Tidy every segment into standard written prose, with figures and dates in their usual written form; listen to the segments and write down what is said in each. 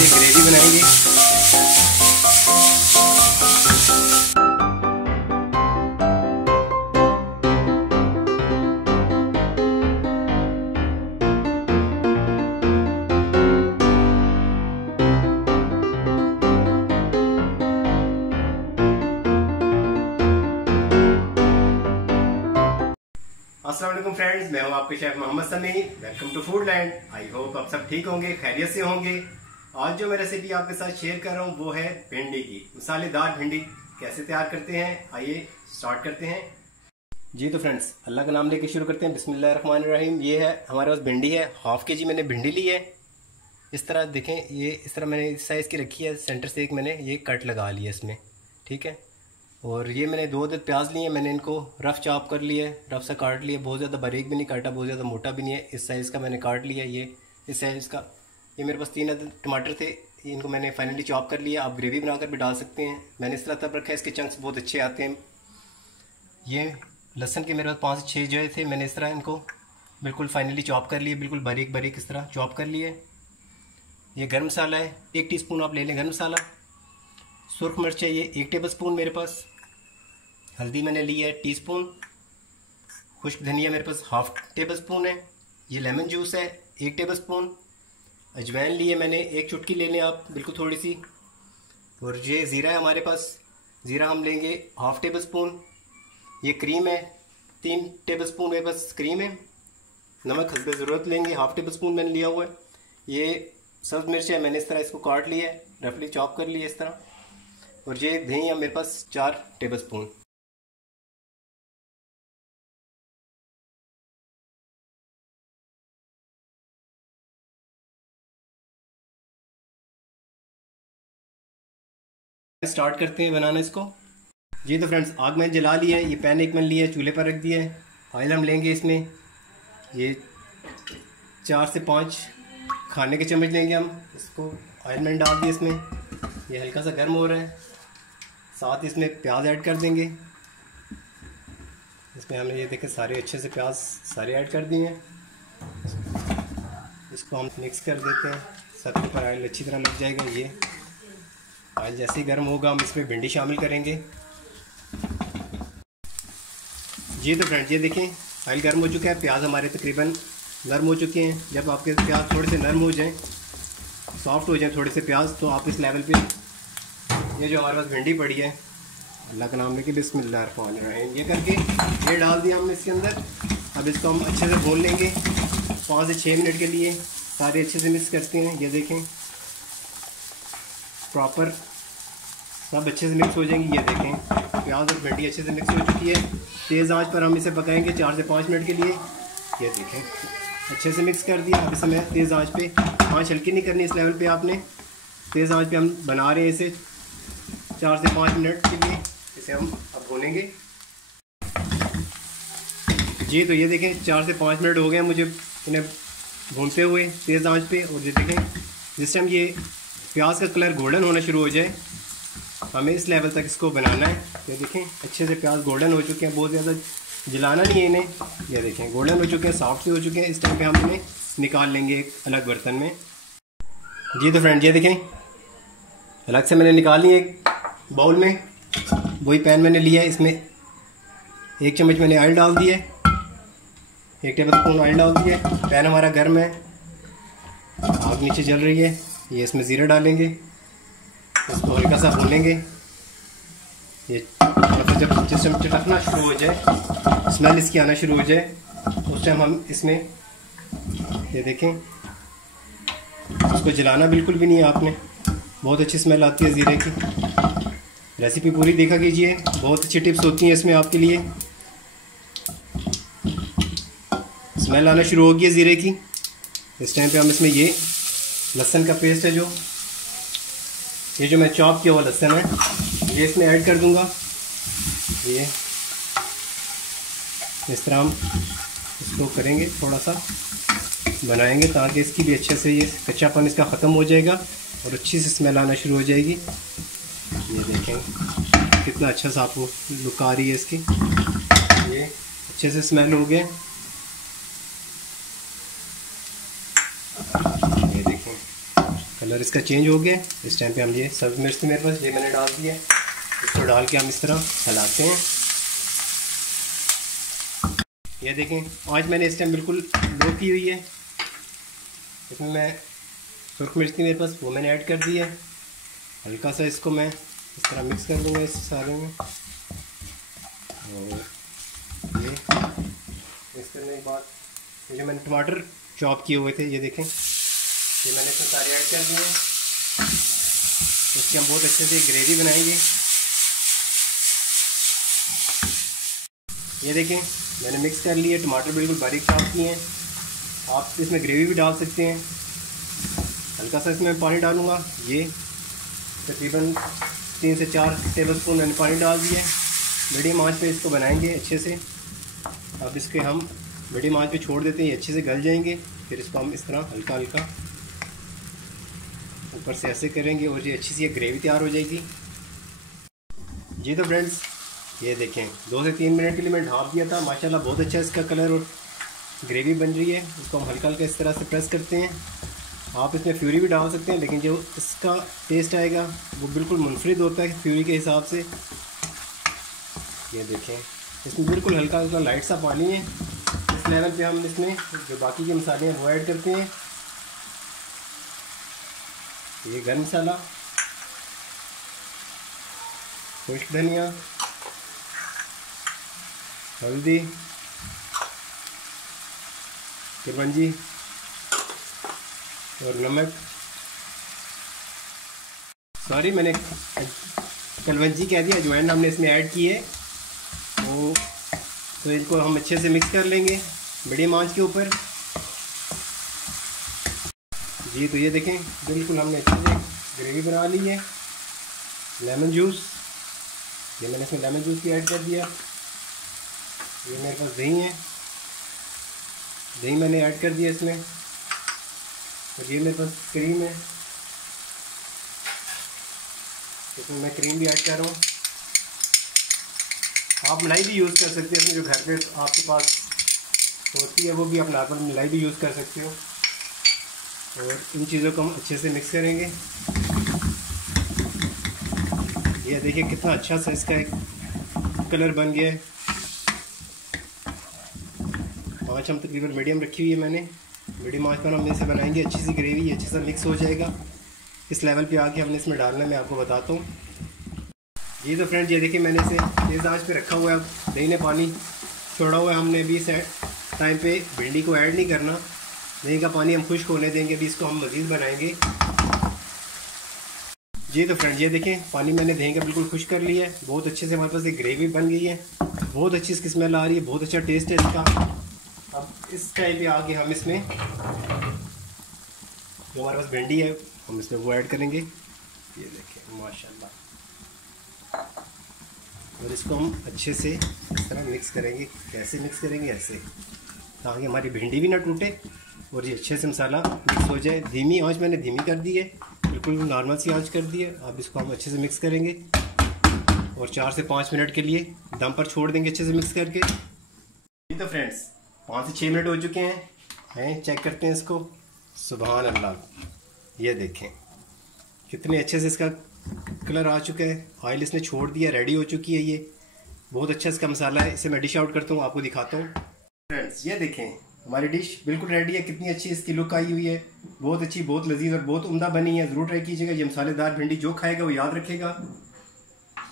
से ग्रेवी बनाएंगे। अस्सलाम वालेकुम फ्रेंड्स, मैं हूं आपके chef Mohammed Sami. Welcome to food land. I hope आप सब ठीक होंगे, खैरियत से होंगे। आज जो मैं रेसिपी आपके साथ शेयर कर रहा हूं वो है भिंडी की। मसालेदार भिंडी कैसे तैयार करते हैं, आइए स्टार्ट करते हैं। जी तो फ्रेंड्स, अल्लाह का नाम लेके शुरू करते हैं। बिस्मिल्लाहिर्रहमानिर्रहीम। ये है हमारे पास भिंडी है, हाफ के जी मैंने भिंडी ली है। इस तरह देखें, ये इस तरह मैंने इस साइज़ की रखी है। सेंटर से एक मैंने ये कट लगा लिया इसमें, ठीक है। और ये मैंने 2 अदद प्याज लिए हैं, मैंने इनको रफ़ चॉप कर लिया है, रफ़ सा काट लिया। बहुत ज़्यादा बारीक भी नहीं काटा, बहुत ज़्यादा मोटा भी नहीं है। इस साइज़ का मैंने काट लिया, ये इस साइज़ का। ये मेरे पास 3 अदद टमाटर थे, इनको मैंने फाइनली चॉप कर लिया। आप ग्रेवी बनाकर भी डाल सकते हैं। मैंने इस तरह तब रखा है, इसके चंक्स बहुत अच्छे आते हैं। ये लहसुन के मेरे पास 5 से 6 जो थे, मैंने इस तरह इनको बिल्कुल फाइनली चॉप कर लिए, बिल्कुल बारीक बारीक इस तरह चॉप कर लिए। ये गर्म मसाला है, 1 टीस्पून आप ले लें गर्म मसाला। सुरख मिर्च है, ये 1 टेबल स्पून मेरे पास। हल्दी मैंने ली है टीस्पून। खुश्क धनिया मेरे पास हाफ टेबल स्पून है। ये लेमन जूस है 1 टेबल स्पून। अजवाइन ली है मैंने, 1 चुटकी ले लें आप, बिल्कुल थोड़ी सी। और ये ज़ीरा है हमारे पास, ज़ीरा हम लेंगे हाफ टेबल स्पून। ये क्रीम है 3 टेबल स्पून मेरे पास क्रीम है। नमक हस्बे ज़रूरत लेंगे, हाफ टेबल स्पून मैंने लिया हुआ है। ये सब्ज़ मिर्च है, मैंने इस तरह इसको काट लिया है, रफली चॉप कर लिया इस तरह। और ये दही है मेरे पास 4 टेबल स्पून। स्टार्ट करते हैं बनाना इसको। जी तो फ्रेंड्स, आग मैंने जला लिया है। ये पैन एक मैंने लिया है, चूल्हे पर रख दिया है। ऑयल हम लेंगे इसमें, ये 4 से 5 खाने के चम्मच लेंगे हम। इसको ऑयल मैंने डाल दिया इसमें, ये हल्का सा गर्म हो रहा है। साथ इसमें प्याज ऐड कर देंगे। इसमें हमने ये देखें सारे अच्छे से प्याज सारे ऐड कर दिए हैं। इसको हम मिक्स कर देते हैं, सब ऊपर ऑयल अच्छी तरह लग जाएगा। ये ऑयल जैसे ही गर्म होगा हम इसमें भिंडी शामिल करेंगे। जी तो फ्रेंड्स, ये देखें ऑयल गर्म हो चुका है, प्याज हमारे तकरीबन गर्म हो चुके हैं। जब आपके प्याज थोड़े से नरम हो जाएं, सॉफ्ट हो जाएं थोड़े से प्याज, तो आप इस लेवल पे ये जो हमारे पास भिंडी पड़ी है, अल्लाह का नाम लेके बिस्मिल्लाहिर्रहमानिर्रहीम, ये करके ये डाल दिया हमने इसके अंदर। अब इसको हम अच्छे से भून लेंगे 5 से 6 मिनट के लिए। सारे अच्छे से मिक्स करते हैं। ये देखें प्रॉपर सब अच्छे से मिक्स हो जाएंगी। ये देखें प्याज और भिंडी अच्छे से मिक्स हो चुकी है। तेज़ आंच पर हम इसे पकाएंगे 4 से 5 मिनट के लिए। ये देखें अच्छे से मिक्स कर दिया। अब इसे मैं तेज़ आंच पे, आंच हल्की नहीं करनी इस लेवल पे आपने, तेज़ आंच पे हम बना रहे हैं इसे 4 से 5 मिनट के लिए। इसे हम अब भूनेंगे। जी तो ये देखें 4 से 5 मिनट हो गए मुझे इन्हें भूनते हुए तेज़ आंच पे। और ये देखें जिस टाइम ये प्याज का कलर गोल्डन होना शुरू हो जाए, हमें इस लेवल तक इसको बनाना है। ये देखें अच्छे से प्याज गोल्डन हो चुके हैं, बहुत ज़्यादा जलाना नहीं है इन्हें। ये देखें गोल्डन हो चुके हैं, सॉफ्ट भी हो चुके हैं। इस टाइम पे हम इन्हें निकाल लेंगे एक अलग बर्तन में। जी तो फ्रेंड, ये देखें अलग से मैंने निकाल ली एक बाउल में। वही पैन मैंने लिया है, इसमें 1 चम्मच मैंने ऑयल डाल दिया है, 1 टेबल स्पून ऑयल डाल दिया है। पैन हमारा गर्म है, आग नीचे जल रही है। ये इसमें ज़ीरा डालेंगे, इसको हल्का सा भूनेंगे। ये मतलब जब जिस टाइम चटकना शुरू हो जाए, स्मेल इसकी आना शुरू हो जाए, उस टाइम हम इसमें ये देखें, इसको जलाना बिल्कुल भी नहीं है आपने। बहुत अच्छी स्मेल आती है ज़ीरे की। रेसिपी पूरी देखा कीजिए, बहुत अच्छी टिप्स होती हैं इसमें आपके लिए। स्मेल आना शुरू हो गई है ज़ीरे की। इस टाइम पे हम इसमें ये लहसुन का पेस्ट है, ये जो मैं चॉप किया हुआ लहसुन है, ये इसमें ऐड कर दूंगा। ये इस तरह हम इसको करेंगे, थोड़ा सा बनाएंगे ताकि इसकी भी अच्छे से ये कच्चापन इसका ख़त्म हो जाएगा और अच्छी से स्मेल आना शुरू हो जाएगी। ये देखें कितना अच्छा सा आपको लुक आ रही है इसकी। ये अच्छे से स्मेल हो गया। कलर इसका चेंज हो गया। इस टाइम पे हम ये सब्ज़ मिर्च मेरे पास ये मैंने डाल दिया, इसको डाल के हम इस तरह हिलाते हैं। ये देखें आज मैंने इस टाइम बिल्कुल लो की हुई है। इसमें मैं सुर्ख मिर्च थी मेरे पास, वो मैंने ऐड कर दी है। हल्का सा इसको मैं इस तरह मिक्स कर दूँगा इस सारे में। और ये मिक्स करने के बाद ये जो मैंने टमाटर चॉप किए हुए थे ये देखें, ये मैंने इसमें सारे ऐड कर दिए हैं। इसकी हम बहुत अच्छे से ग्रेवी बनाएंगे। ये देखें मैंने मिक्स कर लिए, टमाटर बिल्कुल बारीक चॉप किए हैं। आप इसमें ग्रेवी भी डाल सकते हैं। हल्का सा इसमें पानी डालूँगा, ये तकरीबन 3 से 4 टेबलस्पून मैंने पानी डाल दिया है। मीडियम आंच पे इसको बनाएंगे अच्छे से। अब इसके हम मीडियम आंच पे छोड़ देते हैं, ये अच्छे से गल जाएंगे। फिर इसको हम इस तरह हल्का हल्का ऊपर से ऐसे करेंगे और ये अच्छी सी ग्रेवी तैयार हो जाएगी। जी तो फ्रेंड्स ये देखें 2 से 3 मिनट के लिए मैं ढाँप दिया था, माशाल्लाह बहुत अच्छा इसका कलर और ग्रेवी बन रही है। इसको हम हल्का हल्का इस तरह से प्रेस करते हैं। आप इसमें फ्यूरी भी डाल सकते हैं, लेकिन जो इसका टेस्ट आएगा वो बिल्कुल मुनफरिद होता है फ्यूरी के हिसाब से। ये देखें इसमें बिल्कुल हल्का हल्का लाइट सा पानी है। इस लेवल पे हम इसमें जो बाकी के मसाले हैं वो ऐड करते हैं। ये गरम मसाला, खुश्क धनिया, हल्दी, कलवंजी और नमक। सॉरी मैंने कलवंजी कह दिया, अजवाइन हमने इसमें ऐड की है। तो इनको हम अच्छे से मिक्स कर लेंगे मीडियम आंच के ऊपर। जी तो ये देखें बिल्कुल हमने अच्छे से ग्रेवी बना ली है। लेमन जूस, ये मैंने इसमें लेमन जूस भी ऐड कर दिया। ये मेरे पास दही है, दही मैंने ऐड कर दिया इसमें। और ये मेरे पास क्रीम है, इसमें मैं क्रीम भी ऐड कर रहा हूँ। आप मलाई भी यूज़ कर सकते हैं, जो घर पे आपके पास होती है वो भी आप नॉर्मल मलाई भी यूज़ कर सकते हो। और इन चीज़ों को हम अच्छे से मिक्स करेंगे। ये देखिए कितना अच्छा सा इसका एक कलर बन गया है। आँच हम तकरीबन मीडियम रखी हुई है मैंने। मीडियम आँच पर हम इसे बनाएंगे, अच्छी सी ग्रेवी अच्छे से मिक्स हो जाएगा। इस लेवल पे आके हमने इसमें डालना है, मैं आपको बताता हूँ। जी तो फ्रेंड्स ये देखिए मैंने इसे तेज़ आंच पे रखा हुआ है। दही ने पानी छोड़ा हुआ है। हमने अभी इस टाइम पे भिंडी को ऐड नहीं करना, दही का पानी हम खुश्क होने देंगे। अभी इसको हम मज़ीद बनाएंगे। जी तो फ्रेंड्स ये देखें पानी मैंने दही का बिल्कुल खुश्क कर लिया है। बहुत अच्छे से हमारे पास एक ग्रेवी बन गई है। बहुत अच्छी इसकी स्मेल आ रही है, बहुत अच्छा टेस्ट है इसका। अब इस टाइम पे आके हम इसमें जो हमारे पास भिंडी है हम इसमें वो ऐड करेंगे। ये देखें माशाल्लाह। और इसको हम अच्छे से इस तरह मिक्स करेंगे। कैसे मिक्स करेंगे? ऐसे, ताकि हमारी भिंडी भी ना टूटे और ये अच्छे से मसाला मिक्स हो जाए। धीमी आंच मैंने धीमी कर दी है, बिल्कुल नॉर्मल सी आंच कर दी है। अब इसको हम अच्छे से मिक्स करेंगे और 4 से 5 मिनट के लिए दम पर छोड़ देंगे अच्छे से मिक्स करके। तो फ्रेंड्स 5 से 6 मिनट हो चुके हैं। चेक करते हैं इसको। सुभान अल्लाह, ये देखें कितने अच्छे से इसका कलर आ चुका है। ऑयल इसने छोड़ दिया, रेडी हो चुकी है। ये बहुत अच्छा इसका मसाला है। इसे मैं डिश आउट करता हूँ, आपको दिखाता हूँ। फ्रेंड्स ये देखें हमारी डिश बिल्कुल रेडी है। कितनी अच्छी इसकी लुक आई हुई है, बहुत अच्छी, बहुत लजीज और बहुत उम्दा बनी है। ज़रूर ट्राई कीजिएगा। ये मसालेदार भिंडी जो खाएगा वो याद रखेगा।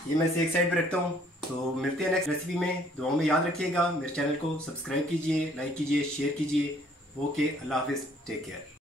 ये मैं इसे एक साइड पे रखता हूँ। तो मिलते हैं नेक्स्ट रेसिपी में। दुआओं में याद रखिएगा। मेरे चैनल को सब्सक्राइब कीजिए, लाइक कीजिए, शेयर कीजिए। ओके, अल्लाह हाफिज़, टेक केयर।